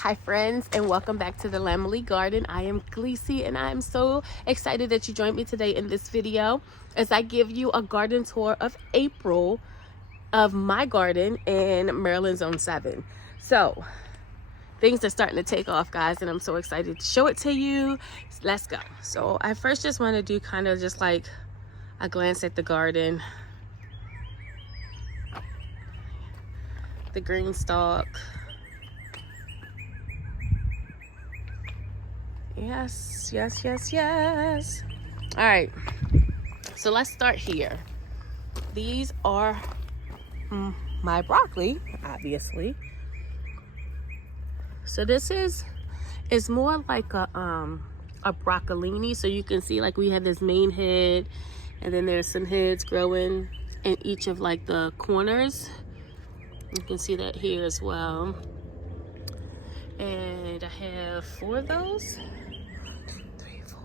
Hi friends, and welcome back to the Lamely Garden. I am Gleesy and I am so excited that you joined me today in this video as I give you a garden tour of April of my garden in Maryland Zone 7. So things are starting to take off, guys, and I'm so excited to show it to you. Let's go. So I first just want to do kind of just like a glance at the garden. The green stalk. Yes. All right, so let's start here. These are my broccoli, obviously. So this is more like a broccolini. So you can see like we have this main head, and then there's some heads growing in each of like the corners. You can see that here as well. And I have 4 of those.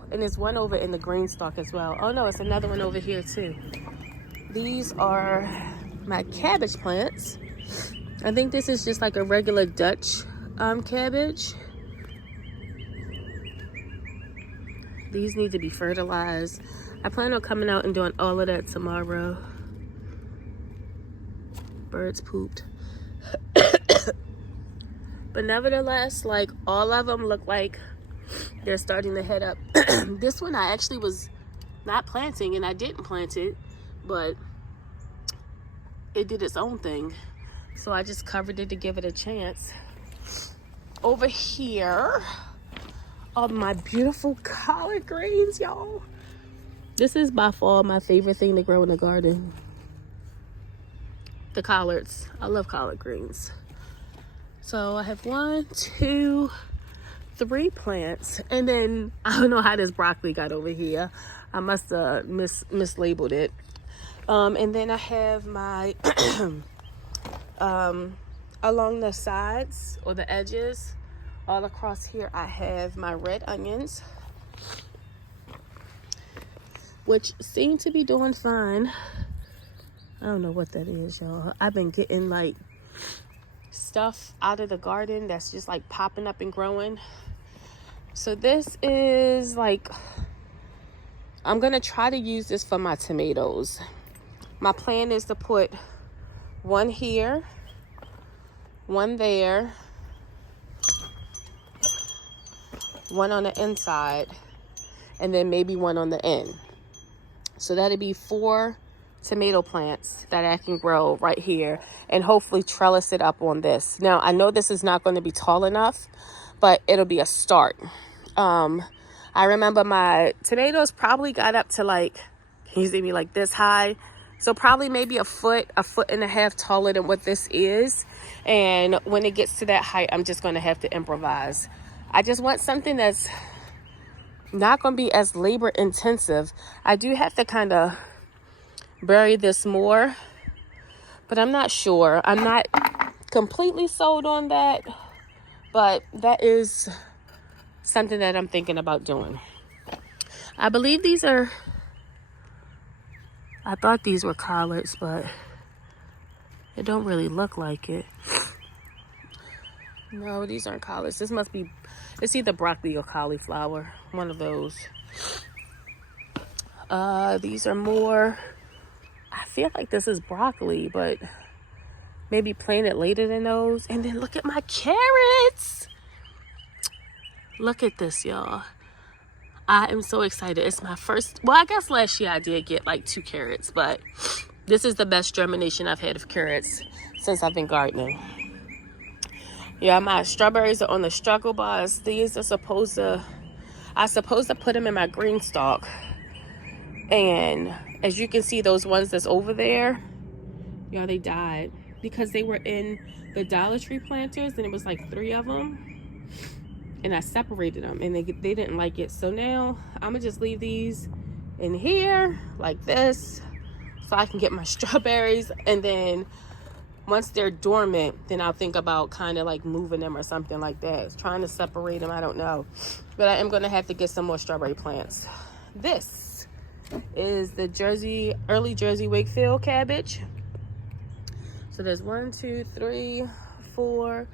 And there's one over in the green stalk as well. Oh no, it's another one over here too. These are my cabbage plants. I think this is just like a regular Dutch cabbage. These need to be fertilized. I plan on coming out and doing all of that tomorrow. Birds pooped. But nevertheless, like all of them look like they're starting to head up. This one I actually was not planting, and I didn't plant it, but it did its own thing. So I just covered it to give it a chance. Over here are my beautiful collard greens, y'all. This is by far my favorite thing to grow in the garden. The collards. I love collard greens. So I have 1, 2, 3 plants, and then I don't know how this broccoli got over here. I must have mislabeled it. And then I have my along the sides or the edges, all across here, I have my red onions, which seem to be doing fine. I don't know what that is, y'all. I've been getting like stuff out of the garden that's just like popping up and growing. So this is like, I'm gonna try to use this for my tomatoes. My plan is to put 1 here, 1 there, 1 on the inside, and then maybe 1 on the end. So that'd be 4 tomato plants that I can grow right here, and hopefully trellis it up on this. Now I know this is not going to be tall enough, but it'll be a start. I remember my tomatoes probably got up to like, can you see me, like this high? So probably maybe a foot and a half taller than what this is. And when it gets to that height, I'm just going to have to improvise. I just want something that's not going to be as labor intensive. I do have to kind of bury this more, but I'm not sure. I'm not completely sold on that, but that is something that I'm thinking about doing. I believe these are, I thought these were collards, but it don't really look like it. No, these aren't collards. This must be, it's either broccoli or cauliflower, one of those. These are more, I feel like this is broccoli, but maybe planted later than those. And then look at my carrots. Look at this, y'all. I am so excited. It's my first, well, I guess last year I did get like 2 carrots, but this is the best germination I've had of carrots since I've been gardening. Yeah, my strawberries are on the struggle bus. These are I'm supposed to put them in my green stalk. And as you can see, those ones that's over there, y'all, they died because they were in the Dollar Tree planters, and it was like 3 of them. And I separated them, and they didn't like it. So now I'm gonna just leave these in here like this so I can get my strawberries. And then once they're dormant, then I'll think about kind of like moving them or something like that. Trying to separate them, I don't know. But I am gonna have to get some more strawberry plants. This is the early Jersey Wakefield cabbage. So there's 1, 2, 3, 4,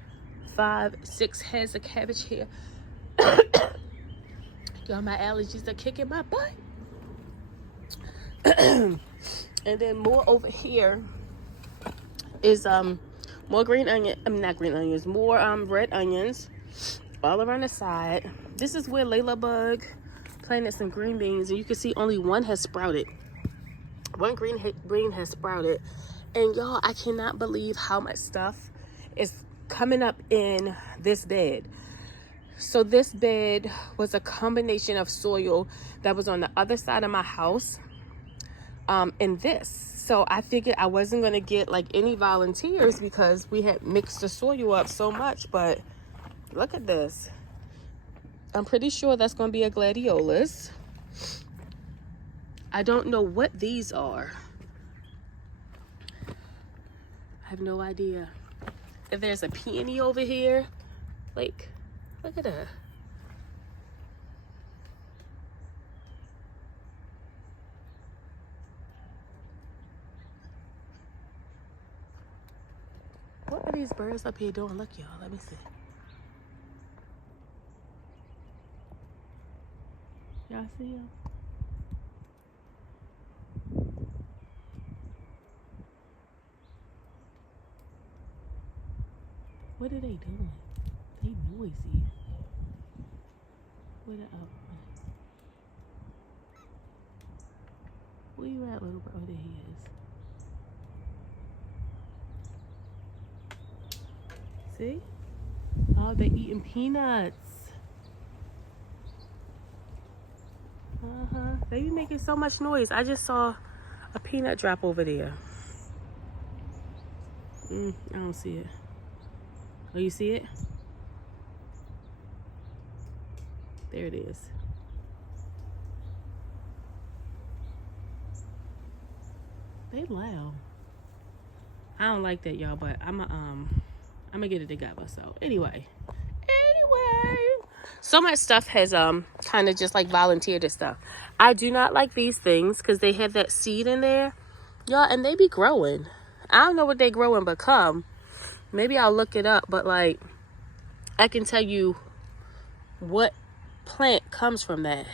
5, 6 heads of cabbage here. Y'all, my allergies are kicking my butt. And then more over here is more green onion. Not green onions. More red onions all around the side. This is where Layla Bug planted some green beans, and you can see only one has sprouted. One green has sprouted. And y'all, I cannot believe how much stuff is coming up in this bed. So this bed was a combination of soil that was on the other side of my house and this. So I figured I wasn't going to get like any volunteers because we had mixed the soil up so much. But look at this. I'm pretty sure that's going to be a gladiolus. I don't know what these are. I have no idea. If there's a peony over here, like, look at that. What are these birds up here doing? Look, y'all, let me see. Y'all see them? What are they doing? They noisy. Where the up? Where you at, little bro? Oh, there he is. See? Oh, they're eating peanuts. They be making so much noise. I just saw a peanut drop over there. I don't see it. Oh, you see it? There it is. They loud. I don't like that, y'all, but I'm gonna get it together. So anyway, so much stuff has kind of just like volunteered and stuff. I do not like these things because they have that seed in there, y'all, and they be growing. I don't know what they grow and become. Maybe I'll look it up, but like I can tell you what plant comes from that.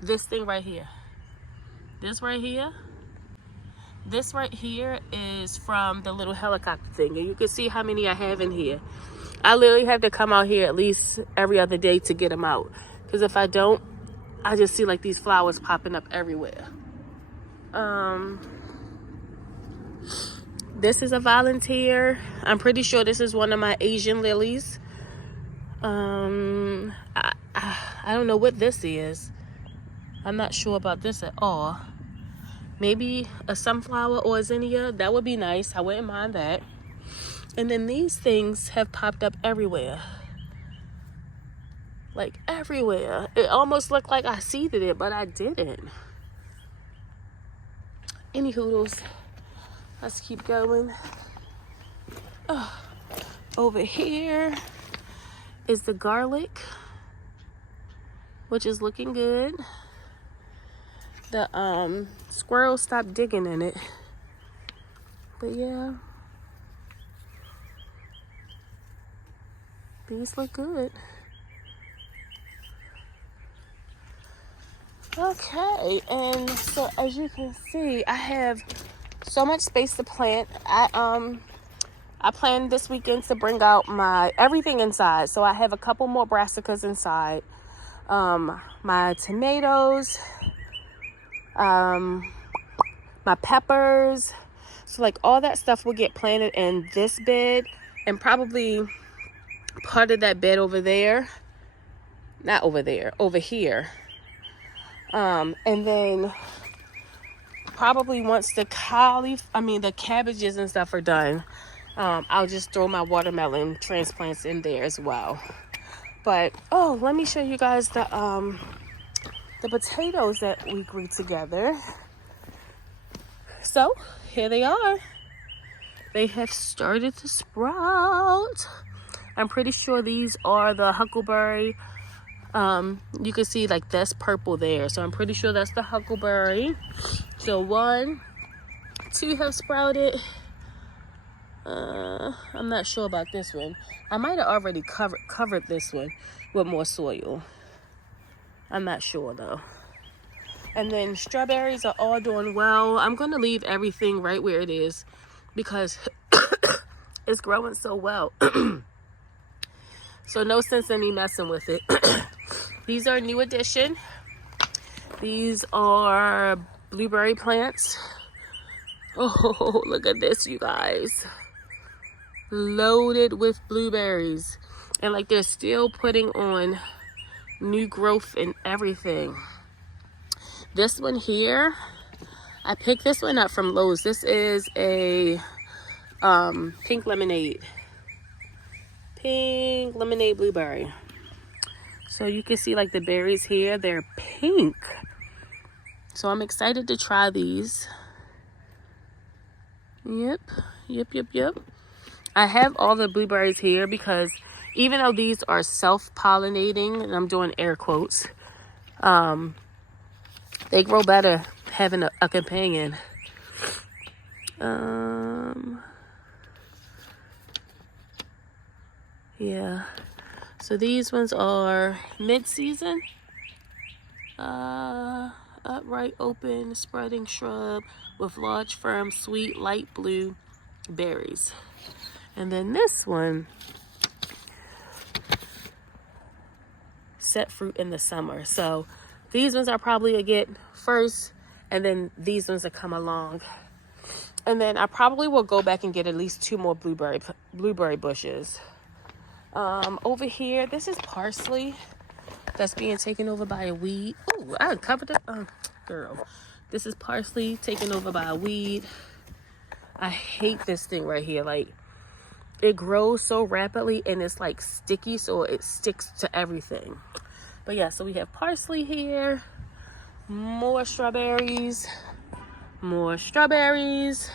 This thing right here. This right here is from the little helicopter thing, and you can see how many I have in here. I literally have to come out here at least every other day to get them out, because if I don't, I just see like these flowers popping up everywhere. This is a volunteer. I'm pretty sure this is one of my Asian lilies. I don't know what this is. I'm not sure about this at all. Maybe a sunflower or a zinnia. That would be nice. I wouldn't mind that. And then these things have popped up everywhere. Like everywhere. It almost looked like I seeded it, but I didn't. Any hoodles. Let's keep going. Over here is the garlic, which is looking good. The squirrels stopped digging in it. But yeah. These look good. Okay, and so as you can see, I have so much space to plant. I planned this weekend to bring out my everything inside. So I have a couple more brassicas inside. My tomatoes, my peppers. So like all that stuff will get planted in this bed, and probably part of that bed over there. Not over there, over here. And then probably once the cabbages and stuff are done, I'll just throw my watermelon transplants in there as well. But let me show you guys the potatoes that we grew together. So here they are. They have started to sprout. I'm pretty sure these are the huckleberry. You can see like that's purple there, so I'm pretty sure that's the huckleberry. So 1, 2 have sprouted. I'm not sure about this one. I might have already covered this one with more soil. I'm not sure though. And then strawberries are all doing well. I'm going to leave everything right where it is because it's growing so well. So no sense in me messing with it. These are new addition. These are blueberry plants. Oh, look at this, you guys. Loaded with blueberries. And like they're still putting on new growth and everything. This one here, I picked this one up from Lowe's. This is a pink lemonade blueberry. So you can see like the berries here, they're pink. So I'm excited to try these. Yep. I have all the blueberries here because even though these are self-pollinating, and I'm doing air quotes, they grow better having a companion. Yeah. So these ones are mid-season. Upright, open, spreading shrub with large, firm, sweet, light blue berries. And then this one, set fruit in the summer. So these ones are probably a get first, and then these ones that come along. And then I probably will go back and get at least 2 more blueberry bushes. Over here, this is parsley that's being taken over by a weed. Oh, I covered it. Girl. This is parsley taken over by a weed. I hate this thing right here. Like, it grows so rapidly and it's like sticky, so it sticks to everything. But yeah, so we have parsley here. More strawberries. More strawberries.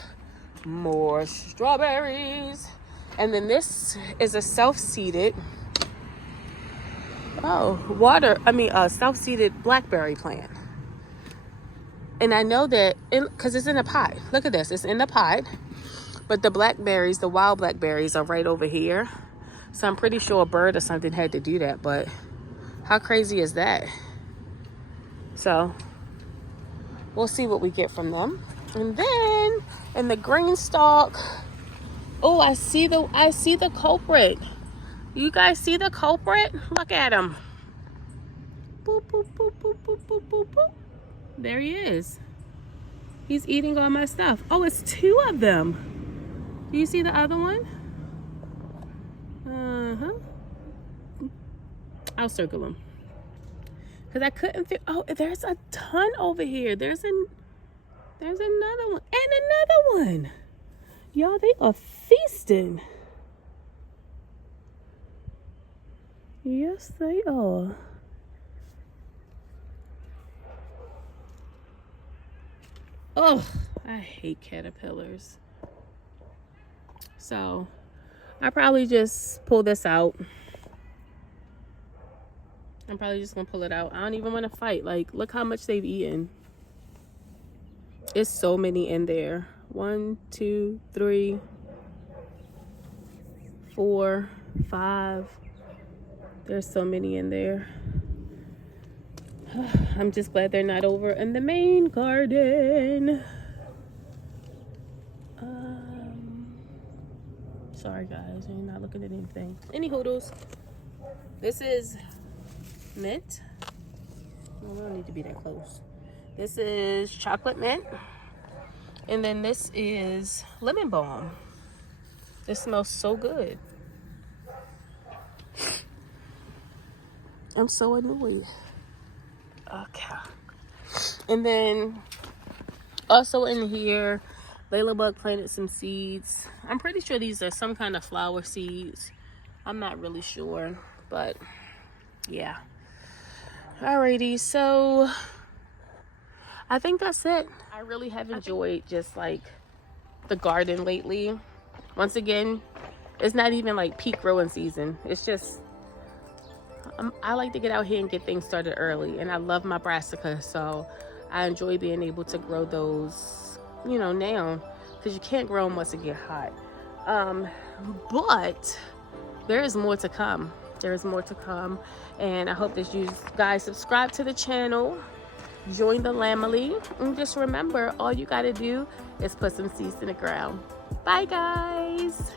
More strawberries. And then this is a self-seeded self-seeded blackberry plant. And I know that because it's in a pot. Look at this, it's in the pot. But the blackberries, the wild blackberries, are right over here. So I'm pretty sure a bird or something had to do that. But how crazy is that? So we'll see what we get from them. And then in the green stalk, oh, I see the culprit. You guys see the culprit? Look at him. Boop, boop, boop, boop, boop, boop, boop, boop. There he is. He's eating all my stuff. Oh, it's 2 of them. Do you see the other one? I'll circle them. Because I couldn't fit. Oh, there's a ton over here. There's another one. And another one. Y'all, they are feasting. Yes, they are. Oh, I hate caterpillars. So I probably just pull this out. I'm probably just gonna pull it out. I don't even want to fight. Like, look how much they've eaten. It's so many in there. 1, 2, 3, 4, 5. There's so many in there. I'm just glad they're not over in the main garden. Sorry guys, you're not looking at anything. Any hoodles. This is mint. Well, we don't need to be that close. This is chocolate mint. And then this is lemon balm. This smells so good. I'm so annoyed. Okay. And then also in here, Ladybug planted some seeds. I'm pretty sure these are some kind of flower seeds. I'm not really sure, but yeah. Alrighty, so I think that's it. I really have enjoyed just like the garden lately. Once again, it's not even like peak growing season. It's just I like to get out here and get things started early, and I love my brassica, so I enjoy being able to grow those, you know, now, because you can't grow them once it get hot. But there is more to come. There is more to come. And I hope that you guys subscribe to the channel, join the Lamely, and just remember, all you got to do is put some seeds in the ground. Bye, guys.